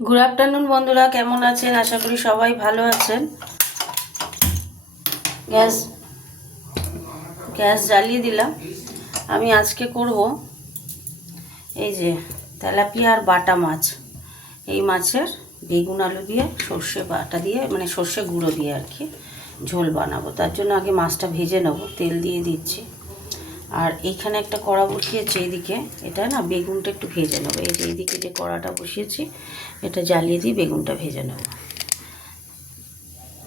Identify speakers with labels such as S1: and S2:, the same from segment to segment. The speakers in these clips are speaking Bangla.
S1: গুড আফটারনুন বন্ধুরা, কেমন আছেন? আশা করি সবাই ভালো আছেন। গ্যাস গ্যাস জ্বালিয়ে দিলাম। আমি আজকে করব এই যে তেলাপিয়া আর বাটা মাছ। এই মাছের বেগুন আলু দিয়ে, সর্ষে বাটা দিয়ে মানে সর্ষে গুঁড়ো দিয়ে আর কি ঝোল বানাবো। তার জন্য আগে মাছটা ভেজে নেব, তেল দিয়ে দিচ্ছি। আর এইখানে একটা কড়া বসিয়েছি এইদিকে। এটা না বেগুনটা একটু ভেজে নেব। এই যে এইদিকে যে কড়াটা বসিয়েছি, এটা জ্বালিয়ে দিয়ে বেগুনটা ভেজে নেব।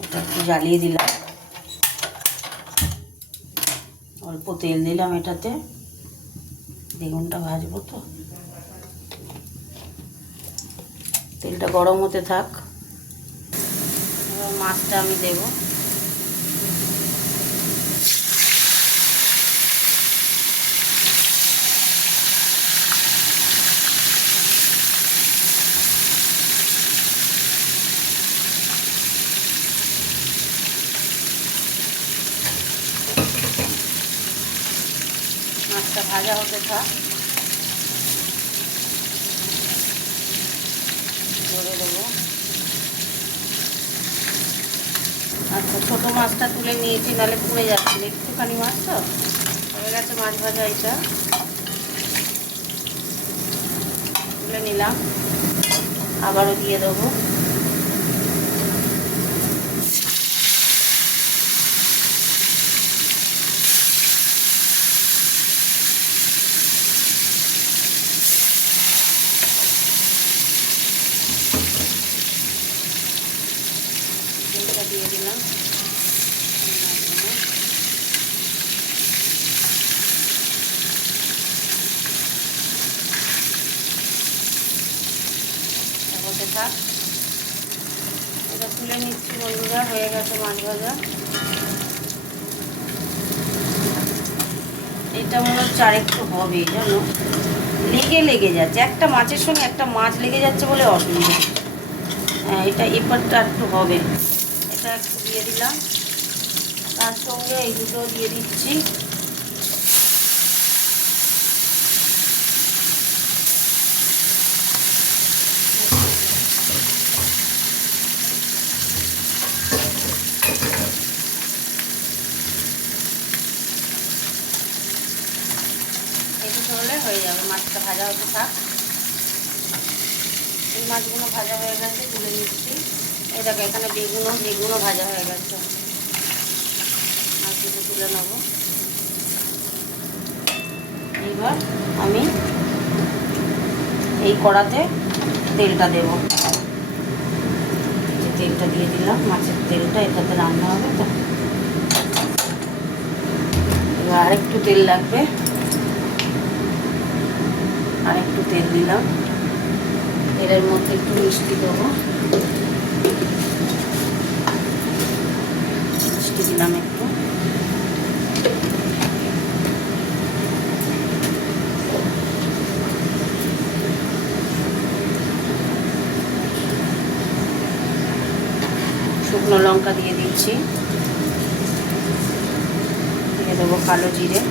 S1: এটা একটু জ্বালিয়ে দিলাম। অল্প তেল দিলাম এটাতে। বেগুনটা ভাজবো তো। তেলটা গরম হতে থাক। মাছটা আমি দেবো। মাছটা ভাজা হতে থাক। ধরে দেবো আচ্ছা ছোটো মাছটা তুলে নিয়েছি নাহলে পুড়ে যাচ্ছিল একটুখানি মাছ তো? হয়ে গেছে মাছ ভাজা এটা। তুলে নিলাম। আবারও দিয়ে দেবো তেলটা দিয়ে দিলাম হতে থাক এটা তুলে নিচ্ছি বন্ধুরা, হয়ে গেছে মাছ ভাজা। এটা মনে হচ্ছে আরেকটু হবে, জানো? লেগে লেগে যাচ্ছে। একটা মাছের সঙ্গে একটা মাছ লেগে যাচ্ছে বলে অসুবিধা। হ্যাঁ এটা এপারটা একটু হবে। এটা একটু দিয়ে দিলাম। তার সঙ্গে এই দুটো দিয়ে দিচ্ছি এই দুটো হলে হয়ে যাবে মাছটা ভাজা হতে থাক। এই মাছগুলো ভাজা হয়ে গেছে, তুলে নিচ্ছি। এই দেখো, এখানে বেগুনও বেগুনও ভাজা হয়ে গেছে। মাছগুলো তুলে নেব। এইবার আমি এই কড়াতে তেলটা দেব। তেলটা দিয়ে দিলাম, মাছের তেলটা, এটাতে রান্না হবে তো। এবার আরেকটু তেল লাগবে। আরেকটু তেল দিলাম। তেলের মধ্যে একটু মিষ্টি দেবো। মিষ্টি দিলাম একটু। শুকনো লঙ্কা দিয়ে দিচ্ছি। দিয়ে দেবো কালো জিরে।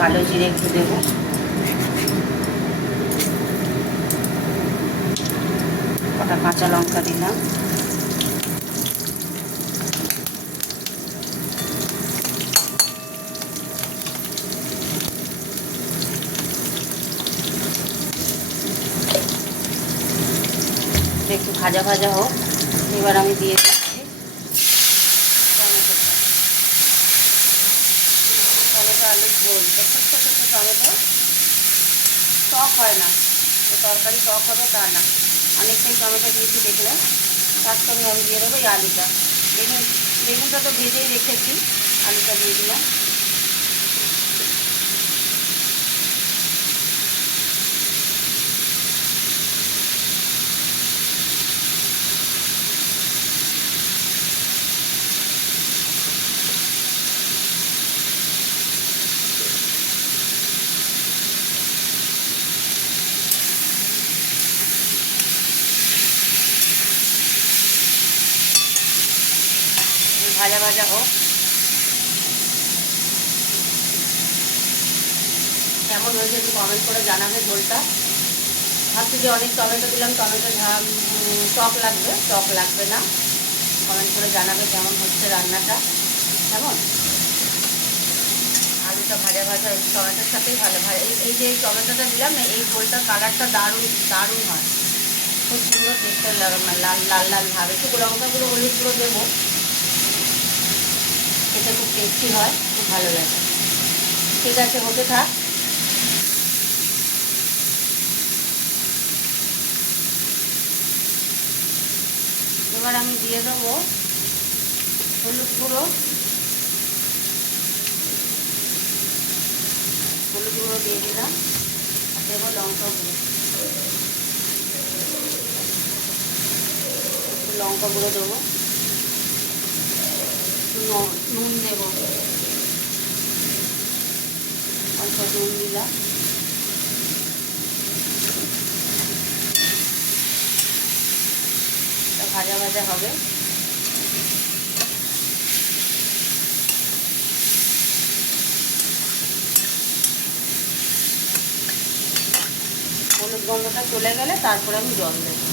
S1: কালো জিরে একটু দেবো। কটা কাঁচা লঙ্কা দিলাম। একটু ভাজা ভাজা হোক, এবার আমি দিয়ে ছোট্ট ছোট্ট টমেটো টক হয় না তরকারি টক হবে তা না। অনেকটাই টমেটো দিয়েছি, দেখলাম। তার সঙ্গে আমি দিয়ে দেবো এই আলুটা। বেগুন বেগুনটা তো ভেজেই রেখেছি, আলুটা দিয়ে দিলাম। ভাজা ভাজা হোক। কেমন হয়েছে একটু কমেন্ট করে জানাবে ঝোলটা। ভাবছি যে অনেক টমেটো দিলাম, টমেটো টক লাগবে টক লাগবে না। কমেন্ট করে জানাবে কেমন হচ্ছে রান্নাটা। কেমন? আলুটা ভাজা ভাজা, এই টমেটোর সাথেই ভালো ভাজা। এই যে এই টমেটোটা দিলাম না, এই ঝোলটার কালারটা দারুণ দারুণ হয়। খুব সুন্দর দেখতে মানে লাল লাল লাল ভাবে। একটু লঙ্কাগুলো হলুদ দেবো। এটা খুব টেস্টি হয়, খুব ভালো লাগে। ঠিক আছে হতে থাক। এবার আমি দিয়ে দেবো হলুদ গুঁড়ো। হলুদ গুঁড়ো দিয়ে দিলাম, আর দেবো লঙ্কা গুঁড়ো। লঙ্কা গুঁড়ো দেবো। নুন দেবো। অল্প নুন দিলাম। ভাজা ভাজা হবে। হলুদ গন্ধটা চলে গেলে তারপরে আমি জল দেবো।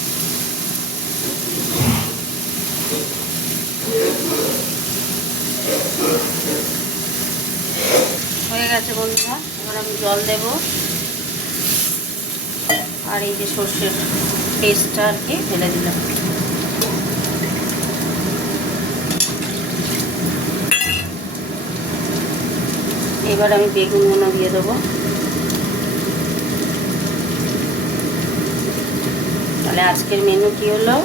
S1: গেছে বন্ধুরা, এবার আমি জল দেব। আর এই যে সর্ষের পেস্টটা আর কি ফেলে দিলাম। এবার আমি বেগুন বেগুনগুলো দিয়ে দেবো। তাহলে আজকের মেনু কি হলো?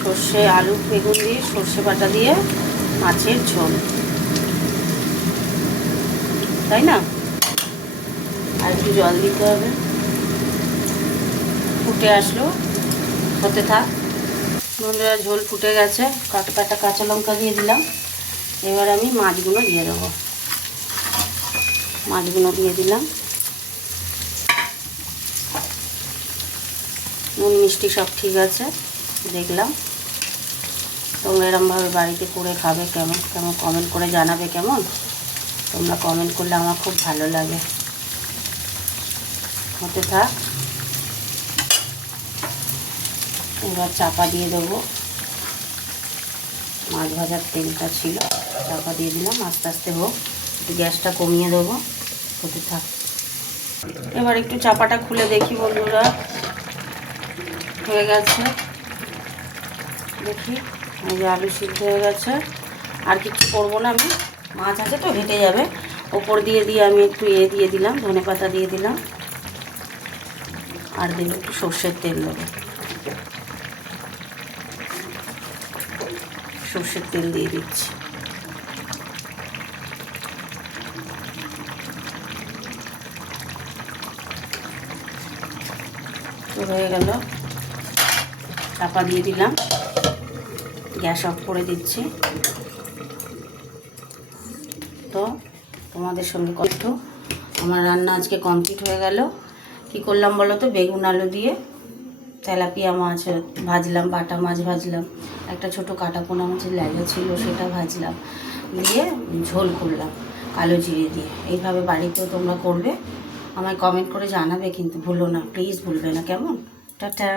S1: সর্ষে, আলু, বেগুন দিয়ে সর্ষে বাটা দিয়ে মাছের ঝোল। তাই না? আর একটু জল দিতে হবে। ফুটে আসলো। হতে থাক। বন্ধুরা, ঝোল ফুটে গেছে। কাটা কাটা কাঁচা লঙ্কা দিয়ে দিলাম। এবার আমি মাছগুলো দিয়ে দেবো। মাছগুলো দিয়ে দিলাম। নুন, মিষ্টি সব ঠিক আছে। দেখলাম। তোমরা এরমভাবে বাড়িতে করে খাবে কেমন কেমন কমেন্ট করে জানাবে কেমন? তোমরা কমেন্ট করলে আমার খুব ভালো লাগে। হতে থাক। এবার চাপা দিয়ে দেবো। মাছ ভাজার তেলটা ছিল, চাপা দিয়ে দিলাম। আস্তে আস্তে হোক, একটু গ্যাসটা কমিয়ে দেবো। হতে থাক। এবার একটু চাপাটা খুলে দেখি বন্ধুরা। হয়ে গেছে। দেখি, এই যে আলু সিদ্ধ হয়ে গেছে। আর কিছু করব না আমি? মাছ আছে তো, হেঁটে যাবে। ওপর দিয়ে দিয়ে আমি একটু এ দিয়ে দিলাম, ধনে পাতা দিয়ে দিলাম। আর দেবো একটু সর্ষের তেল দেবো। সর্ষের তেল দিয়ে দিচ্ছি। হয়ে গেল। চাপা দিয়ে দিলাম। গ্যাস অফ করে দিচ্ছি। তো তোমাদের সঙ্গে কষ্ট আমার রান্না আজকে কমপ্লিট হয়ে গেল। কি করলাম বলো তো? বেগুন আলু দিয়ে তেলাপিয়া মাছ, ভাজলাম, বাটা মাছ ভাজলাম। একটা ছোট কাটা পোনা মাছের লেজা ছিল, সেটা ভাজলাম। দিয়ে ঝোল করলাম কালো জিরে দিয়ে। এইভাবে বাড়িতেও তোমরা করবে। আমায় কমেন্ট করে জানাবে, কিন্তু ভুলো না। প্লিজ ভুলবে না, কেমন? টাটা।